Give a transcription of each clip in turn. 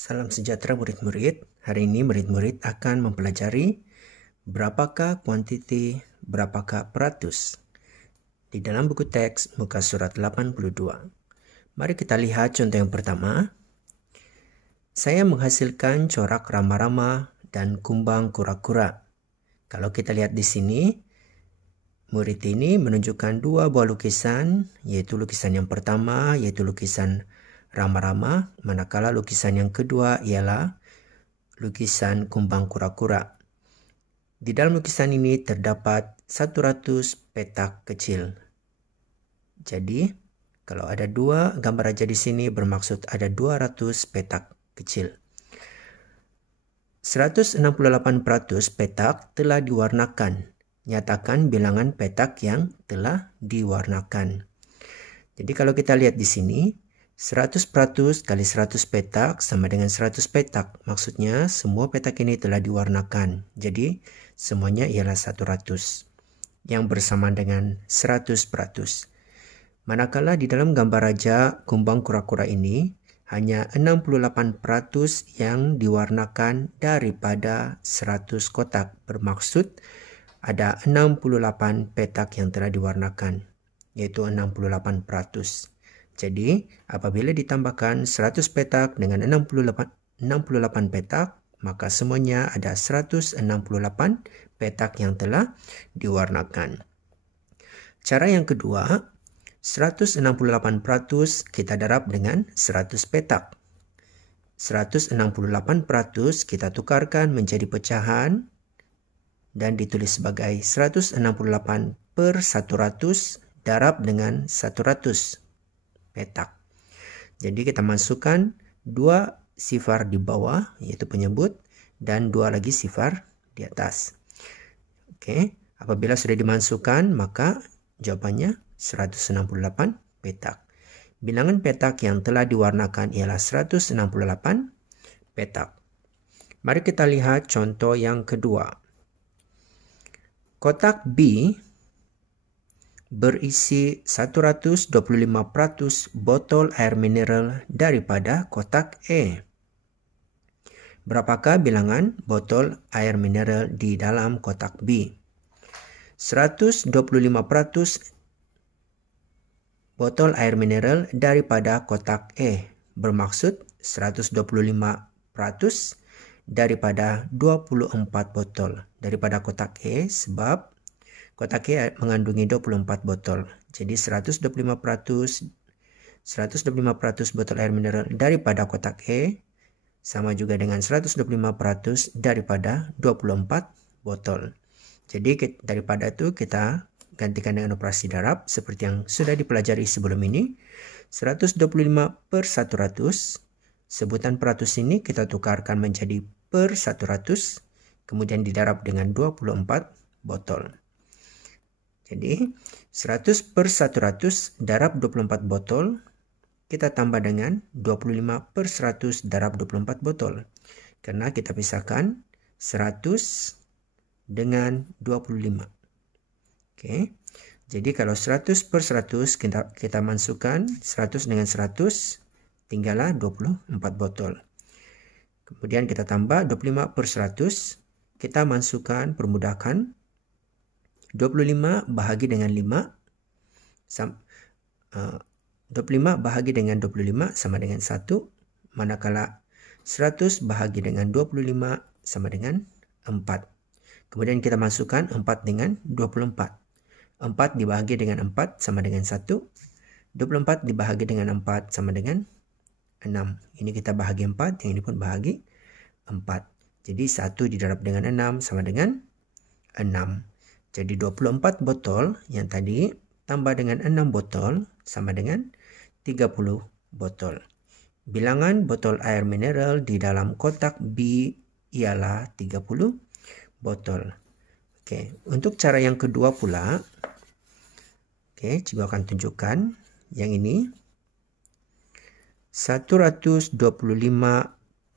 Salam sejahtera murid-murid. Hari ini murid-murid akan mempelajari berapakah kuantiti, berapakah peratus. Di dalam buku teks muka surat 82. Mari kita lihat contoh yang pertama. Saya menghasilkan corak rama-rama dan kumbang kura-kura. Kalau kita lihat di sini, murid ini menunjukkan dua buah lukisan, yaitu lukisan yang pertama, yaitu lukisan rama-rama, manakala lukisan yang kedua ialah lukisan kumbang kura-kura. Di dalam lukisan ini terdapat 100 petak kecil. Jadi, kalau ada dua gambar raja di sini bermaksud ada 200 petak kecil. 168% petak telah diwarnakan. Nyatakan bilangan petak yang telah diwarnakan. Jadi kalau kita lihat di sini, 100% kali 100 petak sama dengan 100 petak. Maksudnya semua petak ini telah diwarnakan. Jadi semuanya ialah 100. Yang bersamaan dengan 100%. Manakala di dalam gambar raja kumbang kura-kura ini, hanya 68% yang diwarnakan daripada 100 kotak. Bermaksud ada 68 petak yang telah diwarnakan, yaitu 68%. Jadi, apabila ditambahkan 100 petak dengan 68 petak, maka semuanya ada 168 petak yang telah diwarnakan. Cara yang kedua, 168% kita darab dengan 100 petak. 168% kita tukarkan menjadi pecahan dan ditulis sebagai 168 per 100 darab dengan 100 petak. Jadi kita masukkan 2 sifar di bawah, yaitu penyebut, dan 2 lagi sifar di atas. Oke, apabila sudah dimasukkan, maka jawabannya 168 petak. Bilangan petak yang telah diwarnakan ialah 168 petak. Mari kita lihat contoh yang kedua. Kotak B berisi 125% botol air mineral daripada kotak E. Berapakah bilangan botol air mineral di dalam kotak B? 125% botol air mineral daripada kotak E. Bermaksud 125% daripada 24 botol daripada kotak E, sebab kotak E mengandungi 24 botol. Jadi 125% botol air mineral daripada kotak E sama juga dengan 125% daripada 24 botol. Jadi daripada itu kita gantikan dengan operasi darab seperti yang sudah dipelajari sebelum ini. 125 per 100. Sebutan peratus ini kita tukarkan menjadi per 100. Kemudian didarab dengan 24 botol. Jadi 100 per 100 darab 24 botol, kita tambah dengan 25 per 100 darab 24 botol. Karena kita pisahkan 100 dengan 25. Oke, jadi kalau 100 per 100 kita masukkan 100 dengan 100, tinggallah 24 botol. Kemudian kita tambah 25 per 100, kita masukkan permudahkan 25 bahagi dengan 5, 25 bahagi dengan 25 sama dengan 1, manakala 100 bahagi dengan 25 sama dengan 4. Kemudian kita masukkan 4 dengan 24. 4 dibahagi dengan 4 sama dengan 1, 24 dibahagi dengan 4 sama dengan 6. Ini kita bahagi 4, yang ini pun bahagi 4. Jadi 1 didarab dengan 6 sama dengan 6. Jadi 24 botol yang tadi tambah dengan 6 botol sama dengan 30 botol. Bilangan botol air mineral di dalam kotak B ialah 30 botol. Oke, untuk cara yang kedua pula, coba akan tunjukkan yang ini. 125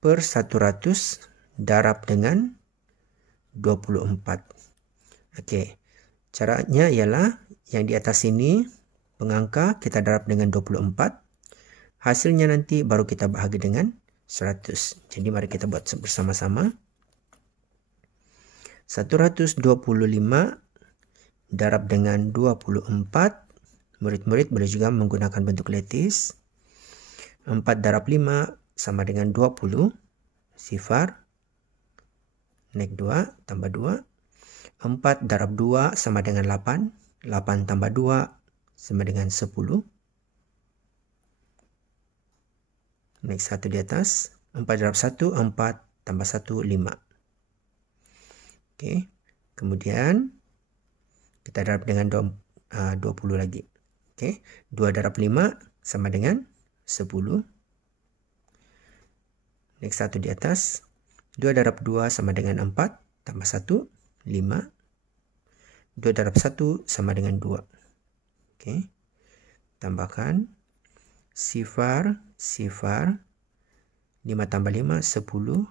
per 100 darab dengan 24. Oke, caranya ialah yang di atas ini pengangka kita darab dengan 24. Hasilnya nanti baru kita bahagi dengan 100. Jadi mari kita buat bersama-sama. 125 darab dengan 24. Murid-murid boleh juga menggunakan bentuk letis. 4 darab 5 sama dengan 20. Sifar. Naik 2 tambah 2. 4 darab 2 sama dengan 8. 8 tambah 2 sama dengan 10. Naik 1 di atas. 4 darab 1, 4 tambah 1, 5. Oke. Kemudian kita darab dengan 20 lagi. Oke. 2 darab 5 sama dengan 10. Naik 1 di atas. 2 darab 2 sama dengan 4 tambah 1, 5. 2 darab 1 sama dengan 2. Oke. Tambahkan sifar. 5 tambah 5, 10.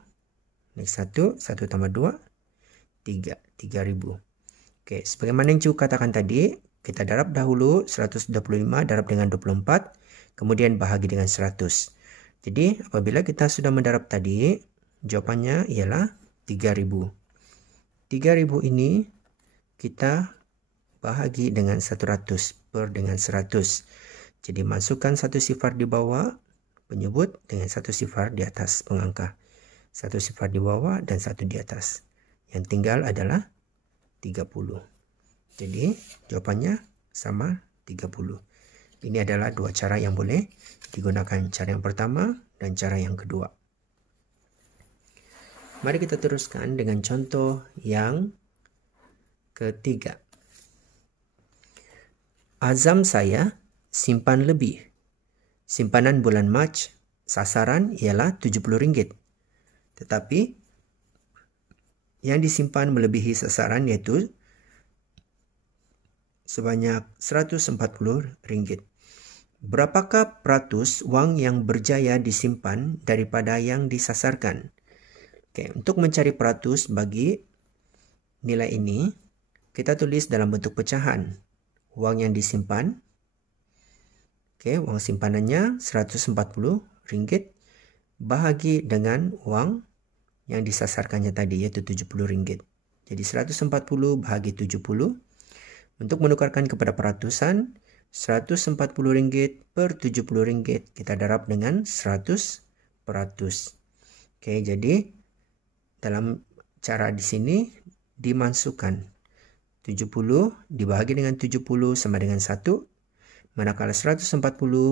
Naik 1, 1 tambah 2, 3. 3.000. Oke, sebagaimana yang Cikgu katakan tadi, kita darab dahulu 125 darab dengan 24, kemudian bahagi dengan 100. Jadi, apabila kita sudah mendarab tadi, jawabannya ialah 3.000. 3.000 ini kita bahagi dengan 100 per dengan 100. Jadi, masukkan satu sifar di bawah penyebut dengan satu sifar di atas pengangka. Satu sifar di bawah dan satu di atas. Yang tinggal adalah 30. Jadi jawabannya sama 30. Ini adalah dua cara yang boleh digunakan. Cara yang pertama dan cara yang kedua. Mari kita teruskan dengan contoh yang ketiga. Azam saya simpan lebih. Simpanan bulan Mac sasaran ialah Rp70. Tetapi yang disimpan melebihi sasaran yaitu sebanyak Rp140. Berapakah peratus uang yang berjaya disimpan daripada yang disasarkan? Oke, untuk mencari peratus bagi nilai ini, kita tulis dalam bentuk pecahan. Uang yang disimpan, oke, uang simpanannya Rp140 bahagi dengan uang yang disasarkannya tadi yaitu Rp70. Jadi 140 bahagi 70. Untuk menukarkan kepada peratusan, Rp140 per Rp70 kita darab dengan 100 peratus. Oke, jadi dalam cara di sini dimasukkan 70 dibagi dengan 70 sama dengan 1. Manakala 140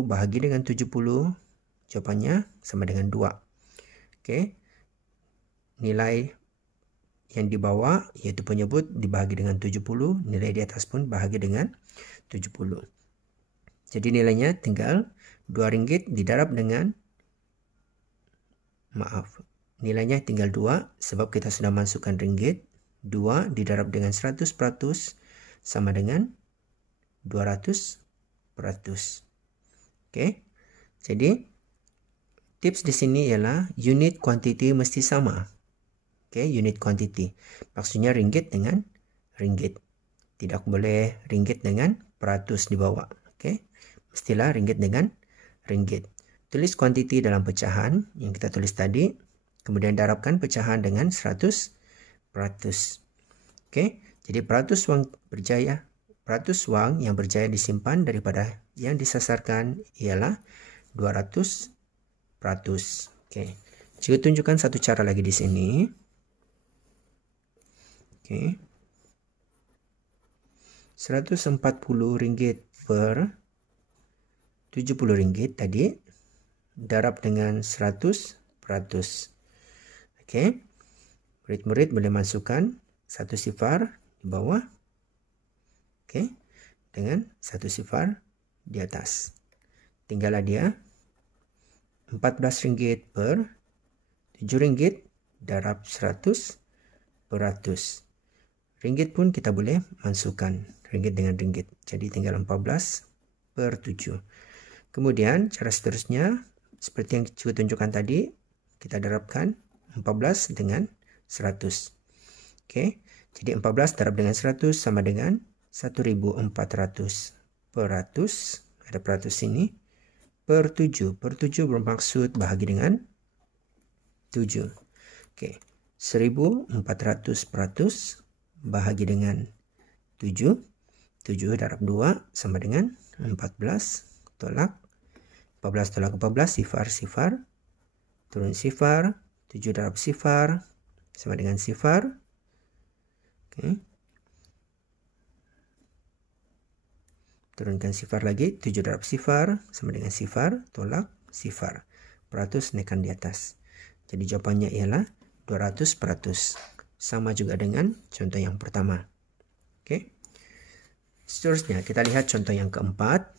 bahagi dengan 70, jawabannya sama dengan 2. Oke. Nilai yang di bawah yaitu penyebut dibagi dengan 70, nilai di atas pun bahagi dengan 70. Jadi nilainya tinggal Rp2 didarab dengan, nilainya tinggal 2 sebab kita sudah masukkan ringgit. 2 didarab dengan 100 peratus sama dengan 200 peratus. Oke. Jadi tips di sini ialah unit quantity mesti sama. Oke, unit quantity. Maksudnya ringgit dengan ringgit. Tidak boleh ringgit dengan peratus di bawah. Oke. Mestilah ringgit dengan ringgit. Tulis quantity dalam pecahan yang kita tulis tadi. Kemudian darabkan pecahan dengan 100 peratus. Oke. Jadi peratus uang yang berjaya disimpan daripada yang disasarkan ialah 200 peratus. Oke. Cikgu tunjukkan satu cara lagi di sini. Oke. Rp140 per Rp70 tadi darab dengan 100 peratus. Oke. Murid-murid boleh masukkan satu sifar di bawah. Oke. Dengan satu sifar di atas. Tinggallah dia. Rp14 per Rp7 darab 100 peratus. Ringgit pun kita boleh masukkan ringgit dengan ringgit. Jadi tinggal 14 per 7. Kemudian cara seterusnya seperti yang cikgu tunjukkan tadi, kita darabkan 14 dengan 100. Oke, jadi 14 darab dengan 100 sama dengan 1.400 peratus. Ada peratus ini per 7. Per 7 bermaksud bahagi dengan 7. Oke, 1400% bahagi dengan 7. 7 darab 2 sama dengan 14. Tolak. 14 tolak 14, sifar. Turun sifar. 7 darab sifar sama dengan sifar. Oke. Turunkan sifar lagi. 7 darab sifar sama dengan sifar. Tolak sifar. Peratus naikkan di atas. Jadi jawabannya ialah 200%. Sama juga dengan contoh yang pertama. Oke. Seterusnya kita lihat contoh yang keempat.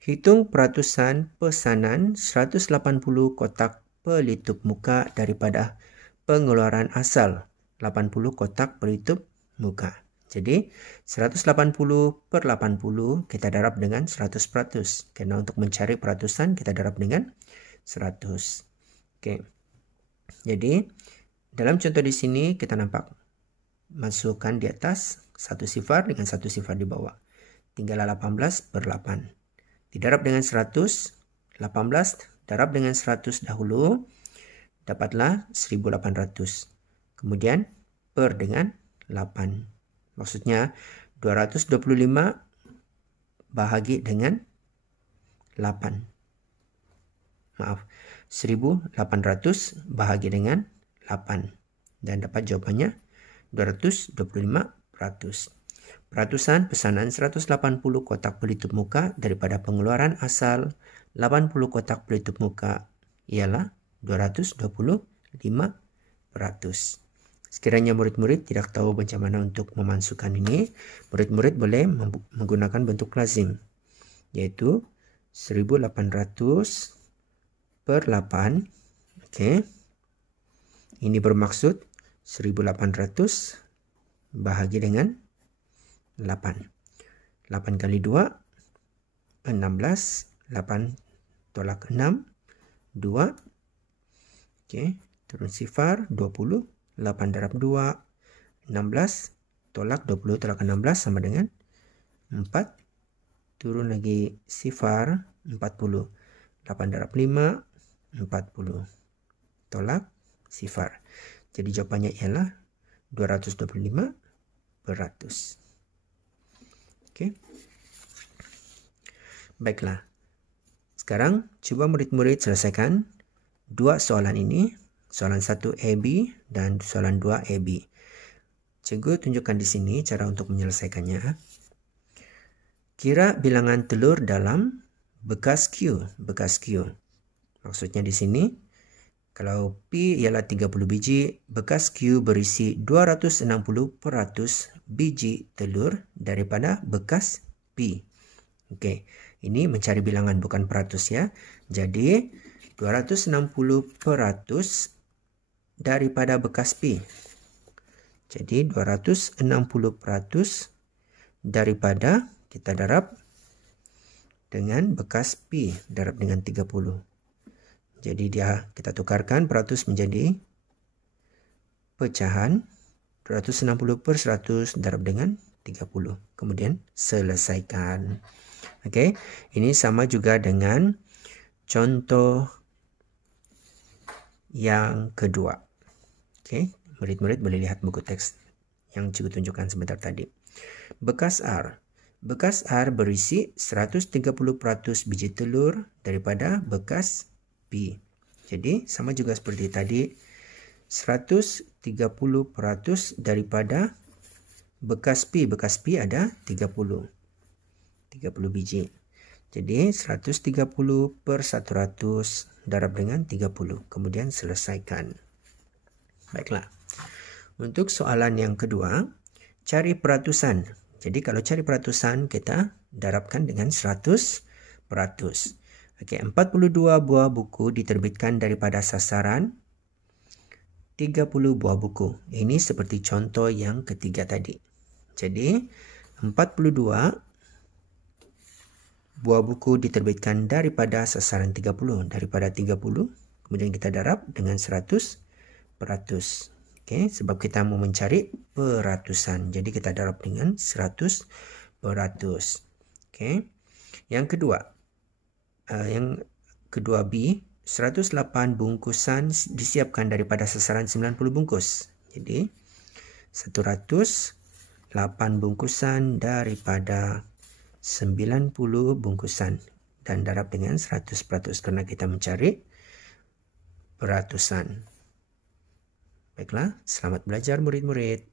Hitung peratusan pesanan 180 kotak pelitup muka daripada pengeluaran asal 80 kotak pelitup muka. Jadi 180/80 kita darab dengan 100%. Karena untuk mencari peratusan kita darab dengan 100. Oke. Jadi dalam contoh di sini kita nampak masukkan di atas satu sifar dengan satu sifar di bawah. Tinggal 18/8. Didarab dengan 100. 18 darab dengan 100 dahulu. Dapatlah 1800. Kemudian per dengan 8. Maksudnya 225 bahagi dengan 8. Maaf, 1800 bahagi dengan 8. Dan dapat jawabannya 225%. Peratusan pesanan 180 kotak pelitup muka daripada pengeluaran asal 80 kotak pelitup muka ialah 225%. Sekiranya murid-murid tidak tahu macam mana untuk memasukkan ini, murid-murid boleh menggunakan bentuk lazim, yaitu 1800/8. Oke. Ini bermaksud 1800 bahagi dengan 8. 8 kali 2, 16. 8 tolak 6, 2. Oke, turun sifar, 20. 8 darab 2, 16. Tolak 20 tolak 16 sama dengan 4. Turun lagi sifar, 40. 8 darab 5, 40. Tolak sifar. Jadi jawabannya ialah 225%. Oke. Baiklah. Sekarang coba murid-murid selesaikan dua soalan ini. Soalan 1 AB dan soalan 2 AB. Cikgu tunjukkan di sini cara untuk menyelesaikannya. Kira bilangan telur dalam bekas Q. Bekas Q. Maksudnya di sini, kalau P ialah 30 biji, bekas Q berisi 260% biji telur daripada bekas P. Oke, ini mencari bilangan bukan peratus ya. Jadi 260% daripada bekas P. Jadi 260% daripada kita darab dengan bekas P, darab dengan 30. Jadi kita tukarkan peratus menjadi pecahan. 260/100 darab dengan 30. Kemudian selesaikan. Oke, ini sama juga dengan contoh yang kedua. Oke, murid-murid boleh lihat buku teks yang cikgu tunjukkan sebentar tadi. Bekas R. Bekas R berisi 130% biji telur daripada bekas P. Jadi sama juga seperti tadi, 130% daripada bekas P. Bekas P ada 30 biji. Jadi 130/100 darab dengan 30. Kemudian selesaikan. Baiklah. Untuk soalan yang kedua, cari peratusan. Jadi kalau cari peratusan kita darabkan dengan 100%. Oke, 42 buah buku diterbitkan daripada sasaran 30 buah buku. Ini seperti contoh yang ketiga tadi. Jadi 42 buah buku diterbitkan daripada sasaran 30. Daripada 30, kemudian kita darab dengan 100%. Oke, sebab kita mau mencari peratusan. Jadi kita darab dengan 100%. Oke. Yang kedua B, 108 bungkusan disiapkan daripada sasaran 90 bungkus. Jadi 108 bungkusan daripada 90 bungkusan. Dan darab dengan 100% karena kita mencari peratusan. Baiklah, selamat belajar murid-murid.